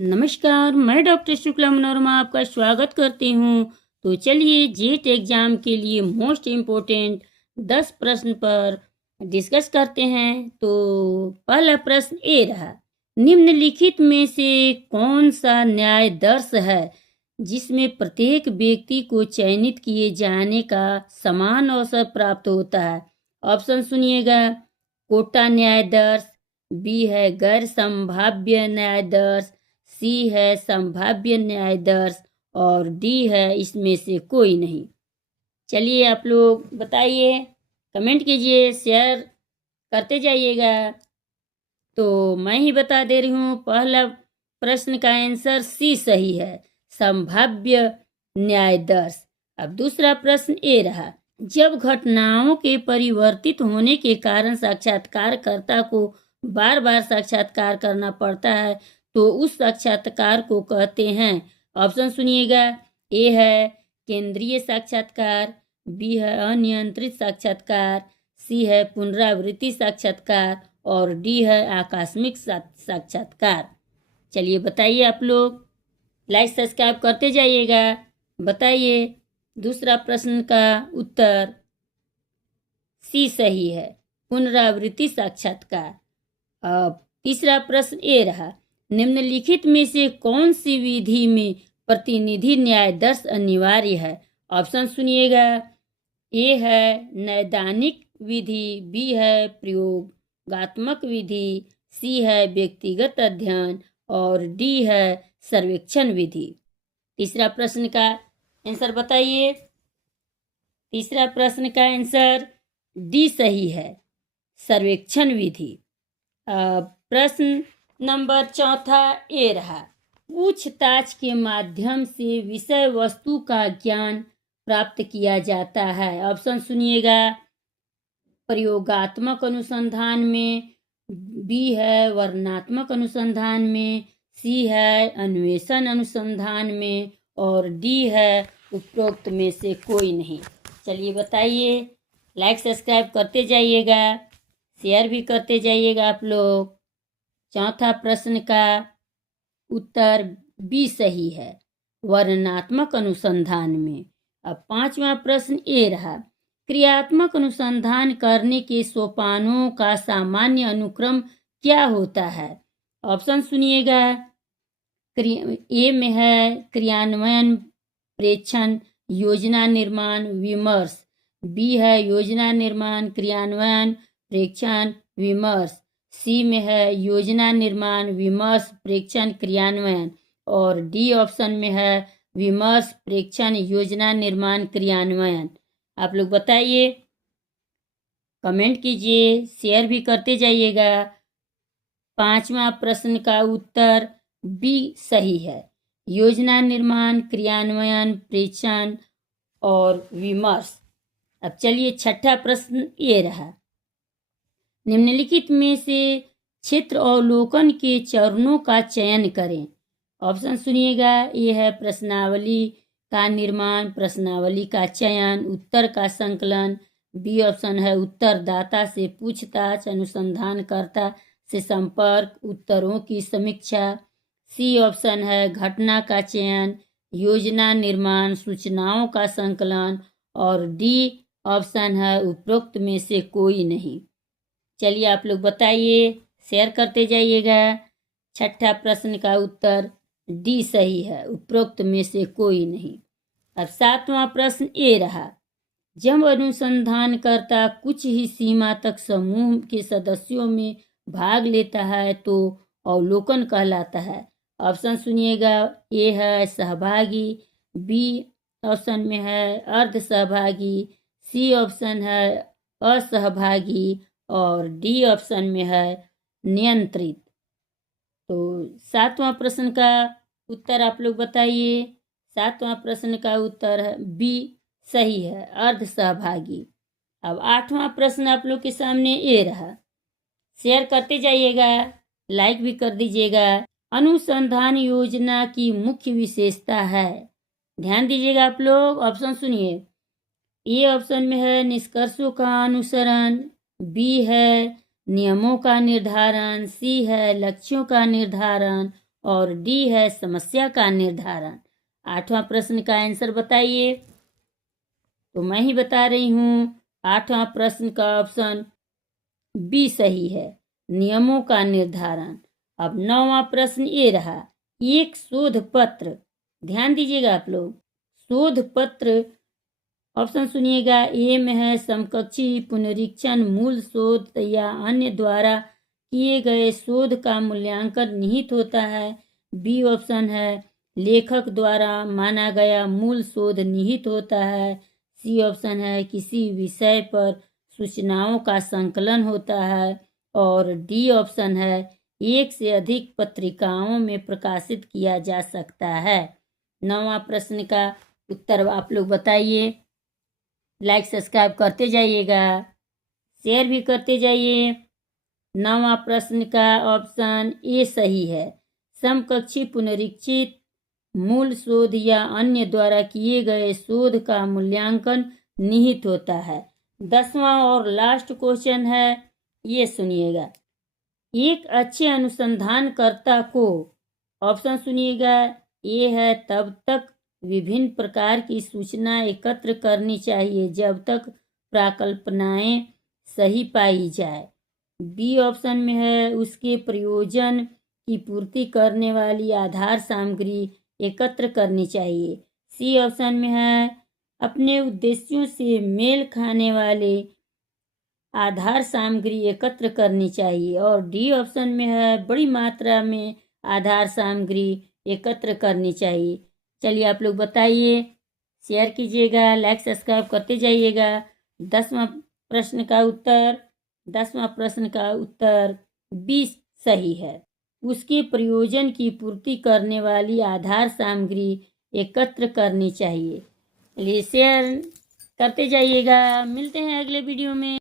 नमस्कार, मैं डॉक्टर शुक्ला मनोरमा आपका स्वागत करती हूँ। तो चलिए जेट एग्जाम के लिए मोस्ट इम्पोर्टेंट 10 प्रश्न पर डिस्कस करते हैं। तो पहला प्रश्न ये रहा, निम्नलिखित में से कौन सा न्याय दर्श है जिसमें प्रत्येक व्यक्ति को चयनित किए जाने का समान अवसर प्राप्त होता है? ऑप्शन सुनिएगा। कोटा न्याय दर्श, बी है गैर संभाव्य न्याय दर्श, सी है संभाव्य न्याय दर्श और डी है इसमें से कोई नहीं। चलिए आप लोग बताइए, कमेंट कीजिए, शेयर करते जाइएगा। तो मैं ही बता दे रही हूँ, पहला प्रश्न का आंसर सी सही है, संभाव्य न्याय दर्श। अब दूसरा प्रश्न ये रहा, जब घटनाओं के परिवर्तित होने के कारण साक्षात्कारकर्ता को बार बार साक्षात्कार करना पड़ता है तो उस साक्षात्कार को कहते हैं। ऑप्शन सुनिएगा। ए है केंद्रीय साक्षात्कार, बी है अनियंत्रित साक्षात्कार, सी है पुनरावृत्ति साक्षात्कार और डी है आकस्मिक साक्षात्कार। चलिए बताइए आप लोग, लाइक सब्सक्राइब करते जाइएगा। बताइए, दूसरा प्रश्न का उत्तर सी सही है, पुनरावृत्ति साक्षात्कार। अब तीसरा प्रश्न ये रहा, निम्नलिखित में से कौन सी विधि में प्रतिनिधि न्याय दर्श अनिवार्य है? ऑप्शन सुनिएगा। ए है नैदानिक विधि, बी है प्रयोगात्मक विधि, सी है व्यक्तिगत अध्ययन और डी है सर्वेक्षण विधि। तीसरा प्रश्न का आंसर बताइए। तीसरा प्रश्न का आंसर डी सही है, सर्वेक्षण विधि। प्रश्न नंबर चौथा ए रहा, पूछताछ के माध्यम से विषय वस्तु का ज्ञान प्राप्त किया जाता है। ऑप्शन सुनिएगा। प्रयोगात्मक अनुसंधान में, बी है वर्णनात्मक अनुसंधान में, सी है अन्वेषण अनुसंधान में और डी है उपरोक्त में से कोई नहीं। चलिए बताइए, लाइक सब्सक्राइब करते जाइएगा, शेयर भी करते जाइएगा आप लोग। चौथा प्रश्न का उत्तर बी सही है, वर्णनात्मक अनुसंधान में। अब पांचवा प्रश्न ए रहा, क्रियात्मक अनुसंधान करने के सोपानों का सामान्य अनुक्रम क्या होता है? ऑप्शन सुनिएगा। ए में है क्रियान्वयन, प्रेक्षण, योजना निर्माण, विमर्श। बी है योजना निर्माण, क्रियान्वयन, प्रेक्षण, विमर्श। सी में है योजना निर्माण, विमर्श, प्रेक्षण, क्रियान्वयन और डी ऑप्शन में है विमर्श, प्रेक्षण, योजना निर्माण, क्रियान्वयन। आप लोग बताइए, कमेंट कीजिए, शेयर भी करते जाइएगा। पांचवा प्रश्न का उत्तर बी सही है, योजना निर्माण, क्रियान्वयन, प्रेक्षण और विमर्श। अब चलिए छठा प्रश्न ये रहा, निम्नलिखित में से क्षेत्र अवलोकन के चरणों का चयन करें। ऑप्शन सुनिएगा। ये है प्रश्नावली का निर्माण, प्रश्नावली का चयन, उत्तर का संकलन। बी ऑप्शन है उत्तरदाता से पूछताछ, अनुसंधानकर्ता से संपर्क, उत्तरों की समीक्षा। सी ऑप्शन है घटना का चयन, योजना निर्माण, सूचनाओं का संकलन और डी ऑप्शन है उपरोक्त में से कोई नहीं। चलिए आप लोग बताइए, शेयर करते जाइएगा। छठा प्रश्न का उत्तर डी सही है, उपरोक्त में से कोई नहीं। अब सातवां प्रश्न ये रहा, जब अनुसंधानकर्ता कुछ ही सीमा तक समूह के सदस्यों में भाग लेता है तो अवलोकन कहलाता है। ऑप्शन सुनिएगा। ए है सहभागी, बी ऑप्शन में है अर्ध सहभागी, सी ऑप्शन है असहभागी और डी ऑप्शन में है नियंत्रित। तो सातवां प्रश्न का उत्तर आप लोग बताइए। सातवां प्रश्न का उत्तर है बी सही है, अर्ध सहभागी। अब आठवां प्रश्न आप लोग के सामने ये रहा, शेयर करते जाइएगा, लाइक भी कर दीजिएगा। अनुसंधान योजना की मुख्य विशेषता है, ध्यान दीजिएगा आप लोग। ऑप्शन सुनिए। ए ऑप्शन में है निष्कर्षों का अनुसरण, बी है नियमों का निर्धारण, सी है लक्ष्यों का निर्धारण और डी है समस्या का निर्धारण। 8वां प्रश्न का आंसर बताइए। तो मैं ही बता रही हूँ, 8वां प्रश्न का ऑप्शन बी सही है, नियमों का निर्धारण। अब 9वां प्रश्न ये रहा, एक शोध पत्र, ध्यान दीजिएगा आप लोग, शोध पत्र ऑप्शन सुनिएगा। ए में है समकक्षी पुनरीक्षण, मूल शोध या अन्य द्वारा किए गए शोध का मूल्यांकन निहित होता है। बी ऑप्शन है लेखक द्वारा माना गया मूल शोध निहित होता है। सी ऑप्शन है किसी विषय पर सूचनाओं का संकलन होता है। और डी ऑप्शन है एक से अधिक पत्रिकाओं में प्रकाशित किया जा सकता है। 9वां प्रश्न का उत्तर आप लोग बताइए। लाइक सब्सक्राइब करते जाइएगा, शेयर भी करते जाइए। 9वां प्रश्न का ऑप्शन ए सही है, समकक्षी पुनरीक्षित मूल शोध या अन्य द्वारा किए गए शोध का मूल्यांकन निहित होता है। 10वां और लास्ट क्वेश्चन है, ये सुनिएगा। एक अच्छे अनुसंधानकर्ता को, ऑप्शन सुनिएगा, ए है तब तक विभिन्न प्रकार की सूचना एकत्र करनी चाहिए जब तक प्राकल्पनाएं सही पाई जाए। बी ऑप्शन में है उसके प्रयोजन की पूर्ति करने वाली आधार सामग्री एकत्र करनी चाहिए। सी ऑप्शन में है अपने उद्देश्यों से मेल खाने वाले आधार सामग्री एकत्र करनी चाहिए। और डी ऑप्शन में है बड़ी मात्रा में आधार सामग्री एकत्र करनी चाहिए। चलिए आप लोग बताइए, शेयर कीजिएगा, लाइक सब्सक्राइब करते जाइएगा। 10वां प्रश्न का उत्तर बी सही है, उसके प्रयोजन की पूर्ति करने वाली आधार सामग्री एकत्र करनी चाहिए। चलिए शेयर करते जाइएगा, मिलते हैं अगले वीडियो में।